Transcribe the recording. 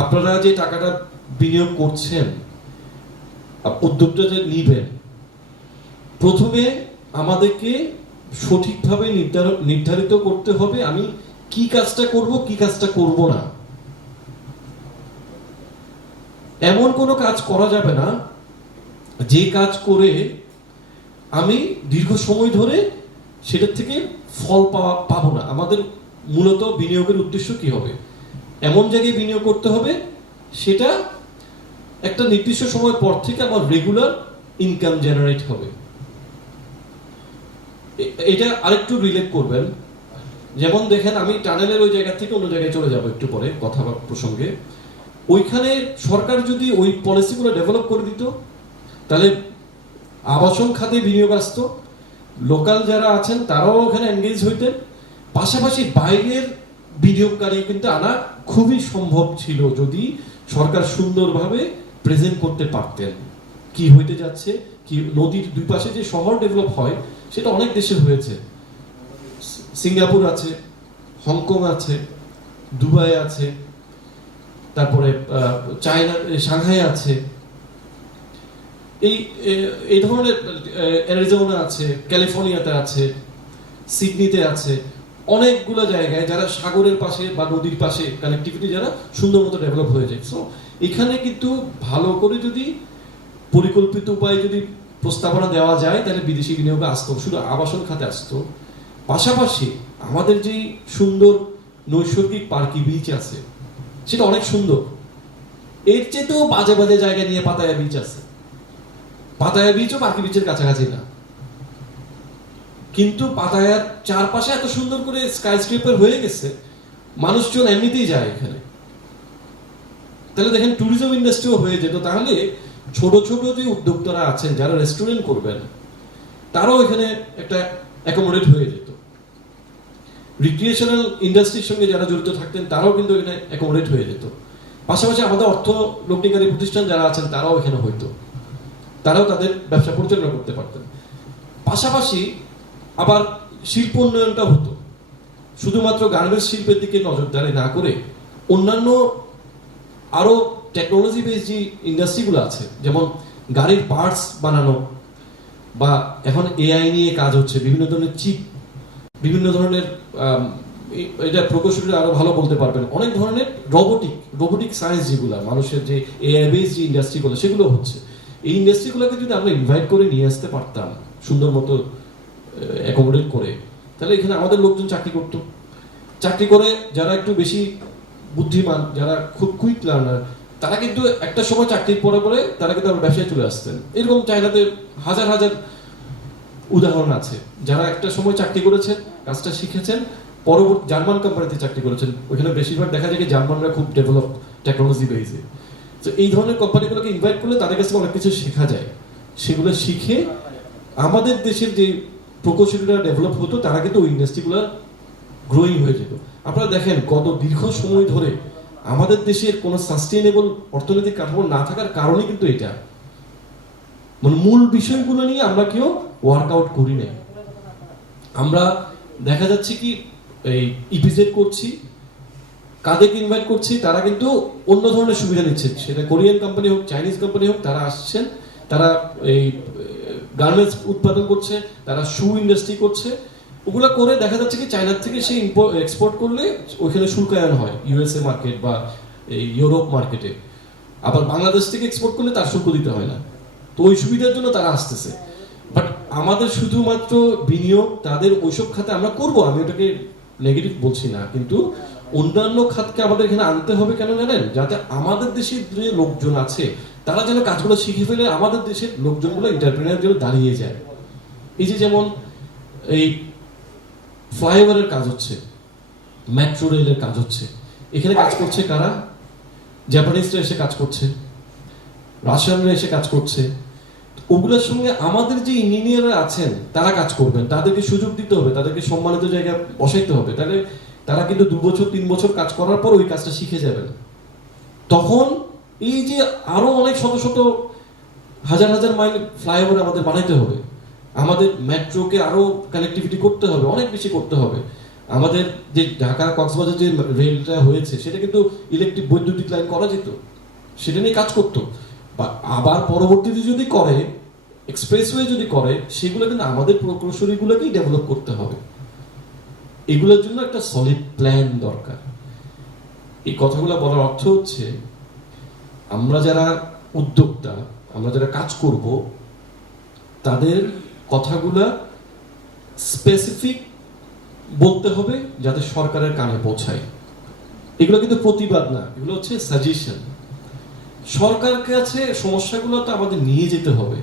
আপনারা যে টাকাটা বিনিয়োগ করছেন, উদ্যোগটা যে নিবেন, প্রথমে আমাদেরকে সঠিকভাবে নির্ধারিত করতে হবে আমি কি কাজটা করব, কি কাজটা করব না। এমন কোনো কাজ করা যাবে না যে কাজ করে আমি দীর্ঘ সময় ধরে সেটার থেকে ফল পাবো না। আমাদের মূলত বিনিয়োগের উদ্দেশ্য কি হবে? এমন জায়গায় বিনিয়োগ করতে হবে সেটা একটা নির্দিষ্ট সময় পর থেকে আমার রেগুলার ইনকাম জেনারেট হবে। এটা আরেকটু রিলেট করবেন, যেমন দেখেন আমি টানেলের ওই জায়গা থেকে অন্য জায়গায় চলে যাব একটু পরে কথা প্রসঙ্গে। ওইখানে সরকার যদি ওই পলিসিগুলো ডেভেলপ করে দিত, তাহলে আবাসন খাতে বিনিয়োগ আসতো, লোকাল যারা আছেন তারাও ওখানে এনগেজ হইতেন, পাশাপাশি বাইরের বিনিয়োগকারী কিন্তু আনা খুবই সম্ভব ছিল যদি সরকার সুন্দরভাবে প্রেজেন্ট করতে পারতেন কি হইতে যাচ্ছে। কি নদীর দুই পাশে যে শহর ডেভেলপ হয় সেটা অনেক দেশে হয়েছে, সিঙ্গাপুর আছে, হংকং আছে, দুবাই আছে, তারপরে চায়না সাংহাই আছে, এই ধরনের অ্যারিজোনা আছে, ক্যালিফোর্নিয়াতে আছে, সিডনিতে আছে, অনেকগুলো জায়গায় যারা সাগরের পাশে বা নদীর পাশে কানেক্টিভিটি যারা সুন্দর মতো ডেভেলপ হয়ে যায়। সো এখানে কিন্তু ভালো করে যদি পরিকল্পিত উপায়ে যদি প্রস্তাবনা দেওয়া যায় তাহলে বিদেশি বিনিয়োগে আসতো, শুধু আবাসন খাতে আসতো। পাশাপাশি আমাদের যে সুন্দর নৈসর্গিক পার্কি বিচ আছে সেটা অনেক সুন্দর, এর চেয়েতেও বাজে বাজে জায়গা নিয়ে পাতায়া বিচ আছে। পাতায়া বিচও পার্কি বিচের কাছাকাছি না, কিন্তু পাতায়ার চারপাশে এত সুন্দর করে স্কাইস্ক্রেপার হয়ে গেছে, মানুষজন এমনিতেই যায় এখানে। তাহলে দেখেন ট্যুরিজম ইন্ডাস্ট্রিও হয়ে যেত। তাহলে ছোট ছোট যে উদ্যোক্তারা আছেন যারা রেস্টুরেন্ট করবেন তারাও এখানে একটা অ্যাকোমোডেট হয়ে যেত। রিক্রিয়েশনাল ইন্ডাস্ট্রির সঙ্গে যারা জড়িত থাকতেন তারাও কিন্তু এখানে অ্যাকোমোডেট হয়ে যেত। পাশাপাশি আমাদের অর্থ লগ্নিকারী প্রতিষ্ঠান যারা আছেন তারাও এখানে হইতো, তারাও তাদের ব্যবসা পরিচালনা করতে পারতেন। পাশাপাশি আবার শিল্প উন্নয়নটা হতো, শুধুমাত্র গার্মেন্টস শিল্পের দিকে নজরদারি না করে অন্যান্য আরো টেকনোলজি বেস যে ইন্ডাস্ট্রিগুলো আছে, যেমন গাড়ির পার্টস বানানো, বা এখন এআই নিয়ে কাজ হচ্ছে, বিভিন্ন ধরনের চিপ, বিভিন্ন ধরনের এটা প্রকৌশলীরা আরো ভালো বলতে পারবেন, অনেক ধরনের রোবোটিক সায়েন্স যেগুলো মানুষের যে এআই বেস যে ইন্ডাস্ট্রিগুলো সেগুলো হচ্ছে। এই ইন্ডাস্ট্রিগুলোকে যদি আমরা ইনভাইট করে নিয়ে আসতে পারতাম সুন্দর মতো অ্যাকোমোডেট করে, তাহলে এখানে আমাদের লোকজন চাকরি করতো। চাকরি করে যারা একটু বেশি বুদ্ধিমান, যারা খুব কুইক লার্নার, তারা কিন্তু একটা সময় চাকরির পরে পরে তারা কিন্তু আবার ব্যবসায় চলে আসতেন। এরকম চায়নাতে হাজার হাজার উদাহরণ আছে, যারা একটা সময় চাকরি করেছেন, কাজটা শিখেছেন, পরবর্তী জার্মান কোম্পানিতে চাকরি করেছেন। ওইখানে বেশিরভাগ দেখা যায় কি জার্মানরা খুব ডেভেলপ টেকনোলজি বেসে। তো এই ধরনের কোম্পানিগুলোকে ইনভাইট করলে তাদের কাছে অনেক কিছু শেখা যায়। সেগুলো শিখে আমাদের দেশের যে প্রকৌশলীরা ডেভেলপ হতো তারা কিন্তু ওই ইন্ডাস্ট্রিগুলো গ্রোয়িং হয়ে যেত। আপনারা দেখেন কত দীর্ঘ সময় ধরে আমাদের দেশের কোনো সাস্টেইনেবল অর্থনৈতিক কাঠামো না থাকার কারণে কিন্তু এটা, মানে মূল বিষয়গুলো নিয়ে আমরা কেউ ওয়ার্কআউট করি নাই। আমরা দেখা যাচ্ছে কি এই ইপিজেড করছি, কাদেরকে ইনভাইট করছি, তারা কিন্তু অন্য ধরনের সুবিধা নিচ্ছে, সেটা কোরিয়ান কোম্পানি হোক, চাইনিজ কোম্পানি হোক, তারা আসছেন, তারা এই গার্মেন্টস উৎপাদন করছে, তারা শু ইন্ডাস্ট্রি করছে। ওগুলো করে দেখা যাচ্ছে কি চায়নার থেকে সে এক্সপোর্ট করলে ওইখানে শুল্কায়ন হয় ইউএসএ মার্কেট বা এই ইউরোপ মার্কেটে, আবার বাংলাদেশ থেকে এক্সপোর্ট করলে তার শুল্ক দিতে হয় না। তো ওই সুবিধার জন্য তারা আসতেছে। বাট আমাদের শুধুমাত্র বিনিয়োগ তাদের ওইসব খাতে আমরা করব, আমি ওটাকে নেগেটিভ বলছি না, কিন্তু অন্যান্য খাতকে আমাদের এখানে আনতে হবে। কেন জানেন? যাতে আমাদের দেশের যে লোকজন আছে তারা যেন কাজগুলো শিখে ফেলে, আমাদের দেশের লোকজনগুলো এন্টারপ্রেনার জন্য দাঁড়িয়ে যায়। এই যে যেমন এই ফ্লাইওভারের কাজ হচ্ছে, মেট্রো রেলের কাজ হচ্ছে, এখানে কাজ করছে কারা? জাপানিজরা এসে কাজ করছে, রাশিয়ানরা এসে কাজ করছে। ওগুলোর সঙ্গে আমাদের যে ইঞ্জিনিয়াররা আছেন তারা কাজ করবেন, তাদেরকে সুযোগ দিতে হবে, তাদেরকে সম্মানিত জায়গায় বসাইতে হবে। তাহলে তারা কিন্তু 2 বছর 3 বছর কাজ করার পর ওই কাজটা শিখে যাবেন। তখন এই যে আরো অনেক শত শত হাজার হাজার মাইল ফ্লাইওভার আমাদের বানাইতে হবে, আমাদের মেট্রোকে আরো কানেক্টিভিটি করতে হবে, অনেক বেশি করতে হবে। আমাদের যে ঢাকা কক্সবাজার যে রেলটা হয়েছে সেটা কিন্তু ইলেকট্রিক বৈদ্যুতিক লাইন করা যেত, সেটা নিয়ে কাজ করতো। বা আবার পরবর্তীতে যদি করে এক্সপ্রেসওয়ে যদি করে, সেগুলো কিন্তু আমাদের প্রকৌশলীগুলোকেই ডেভেলপ করতে হবে। এগুলোর জন্য একটা সলিড প্ল্যান দরকার। এই কথাগুলো বলার অর্থ হচ্ছে আমরা যারা উদ্যোক্তা, আমরা যারা কাজ করব, তাদের কথাগুলা স্পেসিফিক বলতে হবে যাতে সরকারের কানে পৌঁছায়। এগুলো কিন্তু প্রতিবাদ না, এগুলো হচ্ছে সাজেশন। সরকারের কাছে সমস্যাগুলো তো আমাদের নিয়ে যেতে হবে।